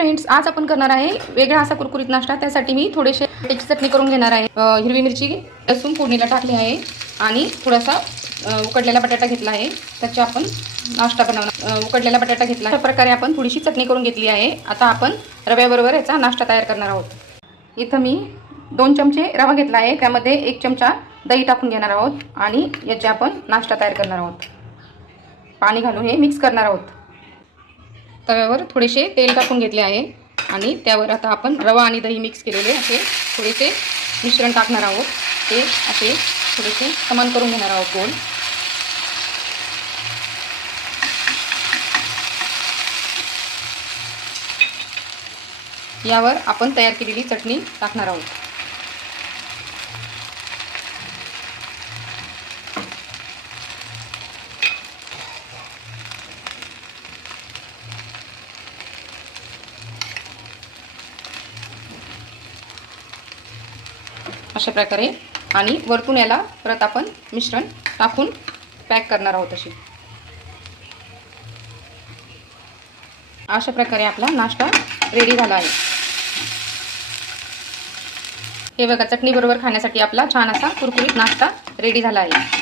Friends, आज आपण करणार आहे वेगळा असा कुरकुरीत नाश्ता। त्यासाठी मी थोडेसे बटाट्याची चटणी करून घेणार आहे। हिरवी मिरची लसूण फोडणीला टाकली आहे आणि थोडासा उकडलेला बटाटा घेतला आहे। त्याचा आपण नाश्ता बनवणार। उकडलेला बटाटा घेतला अशा प्रकारे आपण थोडीशी चटणी करून घेतली आहे। आता आपण रव्याबरोबर याचा नाश्ता तयार करणार आहोत। इथं मी 2 चमचे रवा घेतला आहे, त्यामध्ये 1 चमचा दही टाकून घेणार आहोत आणि याचे आपण नाश्ता तयार करणार आहोत। पाणी घालून हे मिक्स करणार आहोत। तव्यावर थोडेसे तेल टाकून घेतले आहे आणि त्यावर आता आपण रवा आणि दही मिक्स केलेले असे थोडेसे मिश्रण टाकणार आहोत। ते असे थोडेसे समान करून घेणार आहोत गोल। यावर आपण तयार केलेली चटणी टाकणार आहोत। अशा प्रकारे आणि वरतून याला परत आपण मिश्रण टाकून पॅक करणार आहोत। अशा प्रकारे आपला नाश्ता रेडी झाला आहे। हे बघा, चटणी बरोबर खाण्यासाठी आपला छान असा कुरकुरीत नाश्ता रेडी झाला आहे।